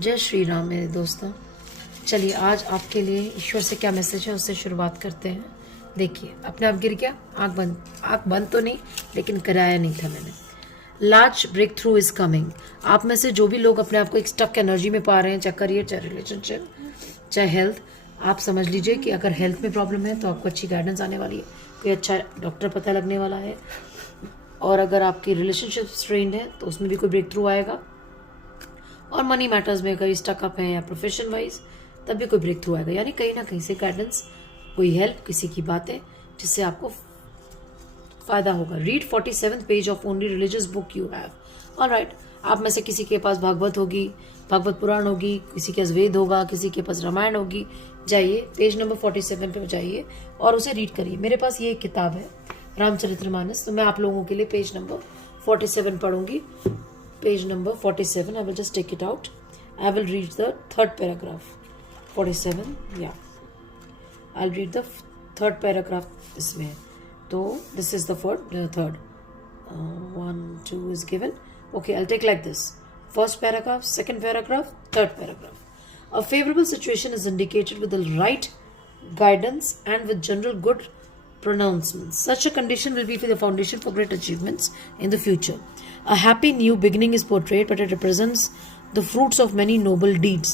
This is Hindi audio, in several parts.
जय श्री राम मेरे दोस्तों। चलिए आज आपके लिए ईश्वर से क्या मैसेज है उससे शुरुआत करते हैं। देखिए अपने आप गिर गया, आँख बंद तो नहीं लेकिन कराया नहीं था मैंने। Large breakthrough is coming. आप में से जो भी लोग अपने आप को एक स्टक एनर्जी में पा रहे हैं, चाहे करियर, चाहे रिलेशनशिप, चाहे हेल्थ, आप समझ लीजिए कि अगर हेल्थ में प्रॉब्लम है तो आपको अच्छी गाइडेंस आने वाली है, कोई अच्छा डॉक्टर पता लगने वाला है। और अगर आपकी रिलेशनशिप स्ट्रेन्ड है तो उसमें भी कोई ब्रेक थ्रू आएगा। और मनी मैटर्स में कहीं स्टकअप है या प्रोफेशन वाइज तब भी कोई ब्रेक थ्रू आएगा। यानी कहीं ना कहीं से गाइडेंस, कोई हेल्प, किसी की बातें जिससे आपको फायदा होगा। Read 47th page of only religious book you have. Alright, आप में से किसी के पास भागवत होगी, भागवत पुराण होगी, किसी के पास वेद होगा, किसी के पास रामायण होगी। जाइए पेज नंबर 47 पे जाइए और उसे रीड करिए। मेरे पास ये एक किताब है रामचरितमानस, तो मैं आप लोगों के लिए page number 47 पढ़ूंगी। Page number 47. I will just take it out. I will read the third paragraph. 47. Yeah. I'll read the third paragraph. इसमें तो this is the third. 1, 2 is given. Okay, I'll take like this. First paragraph, second paragraph, third paragraph. A favorable situation is indicated with the right guidance and with general good pronouncements. Such a condition will be the foundation for great achievements in the future. A happy new beginning is portrayed, but it represents the fruits of many noble deeds.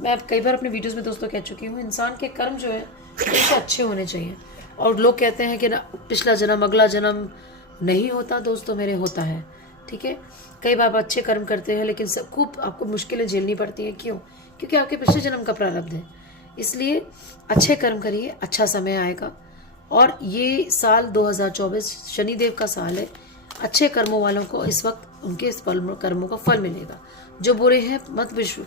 मैं कई बार अपने वीडियोस में दोस्तों कह चुकी हूँ, इंसान के कर्म जो है हमेशा अच्छे होने चाहिए। और लोग कहते हैं कि ना पिछला जन्म अगला जन्म नहीं होता, दोस्तों मेरे होता है। ठीक है, कई बार आप अच्छे कर्म करते हैं लेकिन सब खूब आपको मुश्किलें झेलनी पड़ती हैं। क्यों? क्योंकि आपके पिछले जन्म का प्रारब्ध है। इसलिए अच्छे कर्म करिए, अच्छा समय आएगा। और ये साल 2024 शनिदेव का साल है। अच्छे कर्मों वालों को इस वक्त उनके इस कर्मों का फल मिलेगा। जो बुरे हैं मत विश्व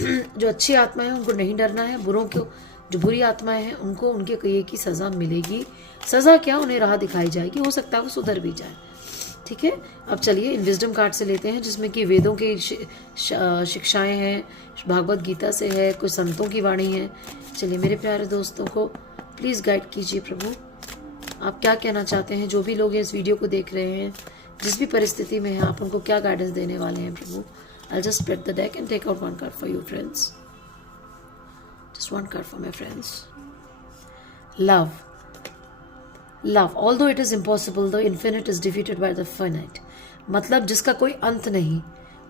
जो अच्छी आत्माएं हैं उनको नहीं डरना है, बुरों को, जो बुरी आत्माएं हैं उनको उनके किए की सजा मिलेगी। सजा क्या, उन्हें राह दिखाई जाएगी, हो सकता है वो सुधर भी जाए। ठीक है, अब चलिए इन विजडम कार्ड से लेते हैं जिसमें कि वेदों की शिक्षाएं हैं, भागवत गीता से है, कुछ संतों की वाणी है। चलिए मेरे प्यारे दोस्तों को प्लीज़ गाइड कीजिए प्रभु, आप क्या कहना चाहते हैं। जो भी लोग इस वीडियो को देख रहे हैं, जिस भी परिस्थिति में हैं, आप उनको क्या गाइडेंस देने वाले हैं प्रभु। I'll just spread the deck and take out one card for you friends. Just one card for my friends. Love. Love. Although it is impossible, the infinite is defeated by the finite. मतलब जिसका कोई अंत नहीं,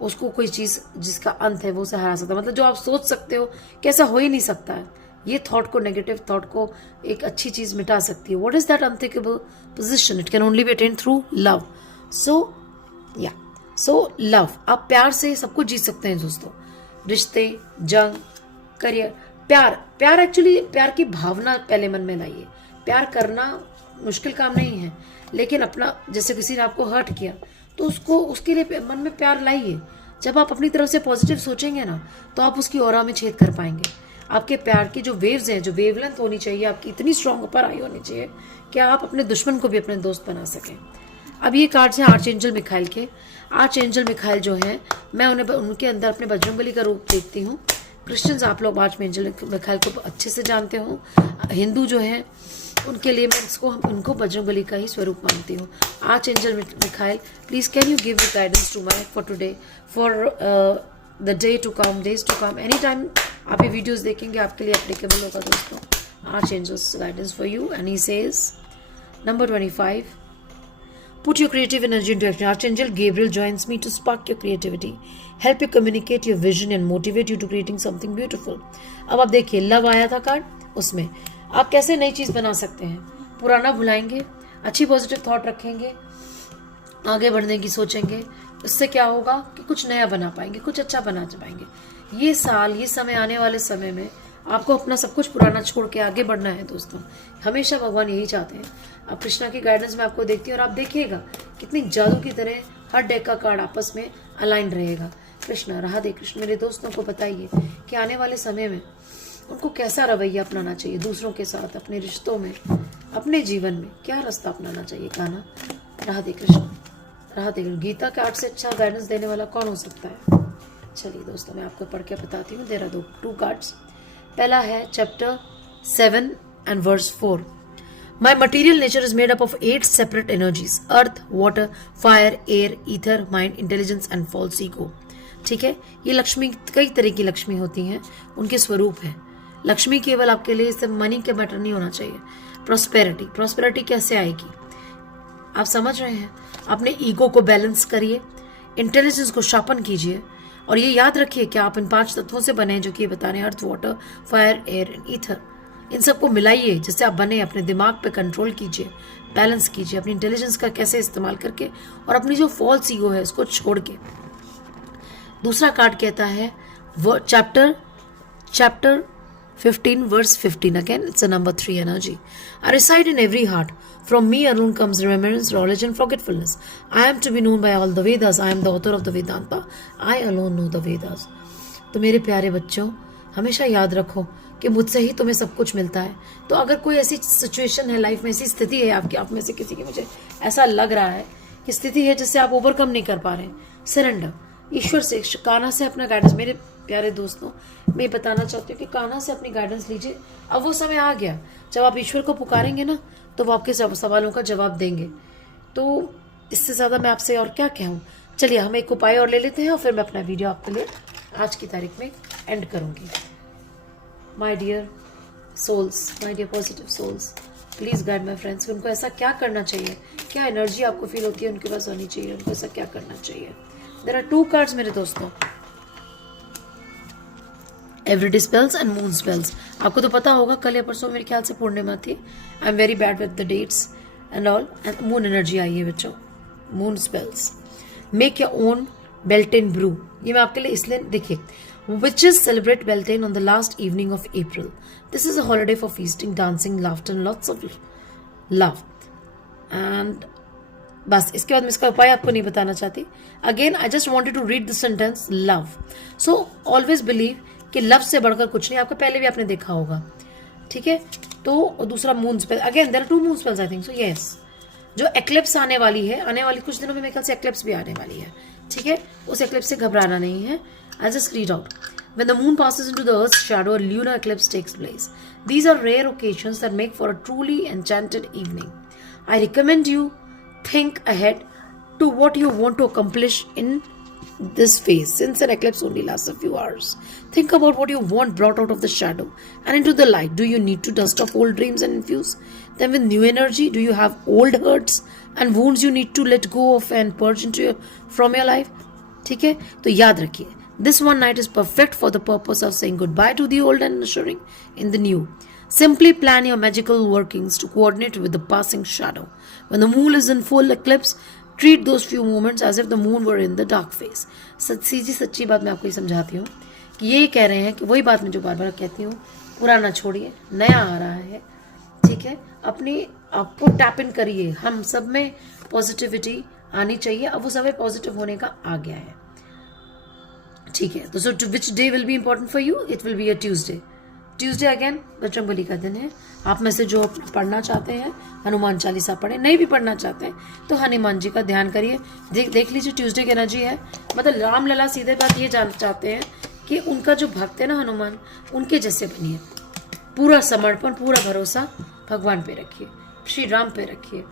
उसको कोई चीज़ जिसका अंत है वो उसे हरा सकता है। मतलब जो आप सोच सकते हो कैसा हो ही नहीं सकता है, ये थॉट को, नेगेटिव थॉट को एक अच्छी चीज़ मिटा सकती है। What is that unthinkable position? It can only be attend through love. So love, आप प्यार से सब कुछ जीत सकते हैं दोस्तों। रिश्ते, जंग, करियर, प्यार एक्चुअली प्यार की भावना पहले मन में लाइए। प्यार करना मुश्किल काम नहीं है, लेकिन अपना, जैसे किसी ने आपको हर्ट किया तो उसको, उसके लिए मन में प्यार लाइए। जब आप अपनी तरफ से पॉजिटिव सोचेंगे ना तो आप उसकी ऑरा में छेद कर पाएंगे। आपके प्यार की जो वेव्स हैं, जो वेवलेंथ होनी चाहिए आपकी, इतनी स्ट्रॉन्ग ऊपर आई होनी चाहिए कि आप अपने दुश्मन को भी अपने दोस्त बना सकें। अब ये कार्ड्स हैं आर्च एंजल मिखाइल के। आर्च एंजल मिखाइल जो हैं, मैं उन्हें उनके अंदर अपने बजरंगबली का रूप देखती हूँ। क्रिश्चियंस आप लोग आर्च एंजल मिखाइल को अच्छे से जानते हो। हिंदू जो हैं उनके लिए मैं उनको बजरंगबली का ही स्वरूप मानती हूँ। Archangel Mikhail, please can you give me guidance to my for today, for the day to come, days to come, any time आप ये वीडियोस देखेंगे आपके लिए एप्लीकेबल होगा दोस्तों। Archangels guidance for you and he says number 25, put your creative energy into action. Archangel Gabriel joins me to spark your creativity, help you communicate your vision and motivate you to creating something beautiful. अब आप देखिए लव आया था कार्ड, उसमें आप कैसे नई चीज बना सकते हैं। पुराना भुलाएंगे, अच्छी पॉजिटिव थॉट रखेंगे, आगे बढ़ने की सोचेंगे। इससे क्या होगा कि कुछ नया बना पाएंगे, कुछ अच्छा बना पाएंगे। ये साल, ये समय, आने वाले समय में आपको अपना सब कुछ पुराना छोड़ के आगे बढ़ना है दोस्तों। हमेशा भगवान यही चाहते हैं। अब कृष्णा की गाइडेंस में आपको देखती हूँ और आप देखिएगा कितनी जादू की तरह हर डेक का कार्ड आपस में अलाइन रहेगा। कृष्णा, राधे कृष्ण, मेरे दोस्तों को बताइए कि आने वाले समय में उनको कैसा रवैया अपनाना चाहिए दूसरों के साथ, अपने रिश्तों में, अपने जीवन में क्या रास्ता अपनाना चाहिए। कहना राधे कृष्ण, राधे कृष्ण। गीता कार्ड से अच्छा गाइडेंस देने वाला कौन हो सकता है। चलिए दोस्तों मैं आपको पढ़ के बताती हूँ। There are 2 cards. पहला है chapter 7 and verse 4. My material nature is made up of 8 separate energies: earth, water, fire, air, ether, mind, intelligence and false ego. ठीक है। ये लक्ष्मी कई तरह की लक्ष्मी होती हैं, उनके स्वरूप है। लक्ष्मी केवल आपके लिए सिर्फ मनी का मैटर नहीं होना चाहिए। प्रॉस्पेरिटी कैसे आएगी आप समझ रहे हैं। अपने ईगो को बैलेंस करिए, इंटेलिजेंस को शार्पन कीजिए, और ये याद रखिए कि आप इन 5 तत्वों से बने हैं, जो कि ये बता रहे हैं, earth, water, fire, air and ether. इन सबको मिलाइए जिससे आप बने। अपने दिमाग पे कंट्रोल कीजिए, बैलेंस कीजिए अपनी इंटेलिजेंस का कैसे इस्तेमाल करके, और अपनी जो फॉल्स ईगो है उसको छोड़ के। दूसरा कार्ड कहता है chapter 15 verse 15 again it's a number 3 energy. I reside in every heart. From me alone comes remembrance, knowledge and forgetfulness. I am to be known by all the Vedas. I am the author of the Vedanta. I alone know the Vedas. तो मेरे प्यारे बच्चों, हमेशा याद रखो कि मुझसे ही तुम्हें सब कुछ मिलता है। तो अगर कोई ऐसी सिचुएशन है लाइफ में, ऐसी स्थिति है आपकी, आप में से किसी की, मुझे ऐसा लग रहा है कि स्थिति है जिससे आप ओवरकम नहीं कर पा रहे, सरेंडर ईश्वर से, कान्हा से अपना गाइडेंस। मेरे प्यारे दोस्तों, मैं बताना चाहती हूँ कि कान्हा से अपनी गाइडेंस लीजिए। अब वो समय आ गया जब आप ईश्वर को पुकारेंगे ना, तो वो आपके सवालों का जवाब देंगे। तो इससे ज़्यादा मैं आपसे और क्या कहूँ। चलिए हम एक उपाय और ले लेते हैं और फिर मैं अपना वीडियो आपके लिए आज की तारीख में एंड करूँगी। My dear souls, my dear positive souls, please guide my friends. उनको ऐसा क्या करना चाहिए, क्या एनर्जी आपको फील होती है उनके पास होनी चाहिए, उनको ऐसा क्या करना चाहिए। देयर आर 2 कार्ड्स मेरे दोस्तों, everyday spells and moon spells. आपको तो पता होगा कल या परसों मेरे ख्याल से पूर्णिमा थी। I am very bad with the dates and all. And moon energy आई है बच्चों, moon spells. Make your own beltane brew. ये मैं आपके लिए इसलिए, देखिए, witches celebrate Beltane on the last evening of April. This is a holiday for feasting, dancing, laughter and lots of love. And बस इसके बाद मैं इसका उपाय आपको नहीं बताना चाहती। Again I just wanted to read the sentence love. So always believe कि लव से बढ़कर कुछ नहीं। आपको पहले भी आपने देखा होगा, ठीक है। तो दूसरा moon spell, again there are 2 moon spells I think so, yes. जो एक्लिप्स आने वाली है, आने वाली कुछ दिनों में मेरे ख्याल से एक्लिप्स भी आने वाली है, ठीक है। उस एक्लिप्स से घबराना नहीं है। I just read out. When the moon passes into the earth's shadow, a lunar eclipse takes place. These are rare occasions that make for a truly enchanted evening. I recommend you think ahead to what you want to accomplish in this phase. Since an eclipse only lasts a few hours, think about what you want brought out of the shadow and into the light. Do you need to dust off old dreams and infuse them with new energy? Do you have old hurts and wounds you need to let go of and purge from your life? ठीक है, तो याद रखिए, this one night is perfect for the purpose of saying goodbye to the old and ushering in the new. Simply plan your magical workings to coordinate with the passing shadow. When the moon is in full eclipse, treat those few moments as if the moon were in the dark phase. सच्ची बात मैं आपको ये समझाती हूँ कि ये कह रहे हैं कि वही बात मैं जो बार बार कहती हूँ, पुराना छोड़िए, नया आ रहा है, ठीक है। अपनी आपको टैप इन करिए। हम सब में पॉजिटिविटी आनी चाहिए। अब वो समय पॉजिटिव होने का आ गया है, ठीक है। तो so which day will be important for you? It will be a Tuesday again Bajrangbali का दिन है। आप में से जो पढ़ना चाहते हैं हनुमान चालीसा पढ़े, नहीं भी पढ़ना चाहते हैं तो हनुमान जी का ध्यान करिए। देख लीजिए ट्यूसडे की एनर्जी है, मतलब रामलला सीधे बात ये जानना चाहते हैं कि उनका जो भक्त है ना हनुमान, उनके जैसे बनिए। पूरा समर्पण, पूरा भरोसा भगवान पे रखिए, श्री राम पे रखिए,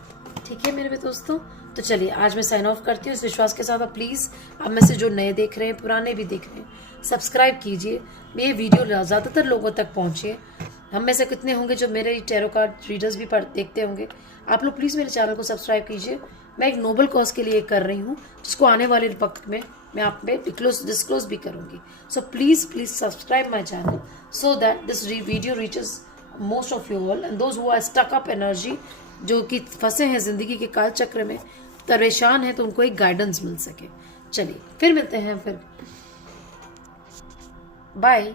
ठीक है मेरे दोस्तों। तो चलिए आज मैं साइन ऑफ करती हूँ इस विश्वास के साथ। प्लीज़ आप में से जो नए देख रहे हैं, पुराने भी देख रहे हैं, सब्सक्राइब कीजिए। ये वीडियो ज़्यादातर लोगों तक पहुँचे। हम में से कितने होंगे जो मेरे टैरो कार्ड रीडर्स भी देखते होंगे? आप लोग प्लीज़ मेरे चैनल को सब्सक्राइब कीजिए। मैं एक नोबल कॉज के लिए कर रही हूँ, जिसको आने वाले वक्त में मैं आप पे डिस्क्लोज भी करूँगी। So please subscribe my channel so that this video reaches most of you all and those who are stuck up energy, जो कि फंसे हैं जिंदगी के काल चक्र में, परेशान है, तो उनको एक गाइडेंस मिल सके। चलिए फिर मिलते हैं, फिर बाय।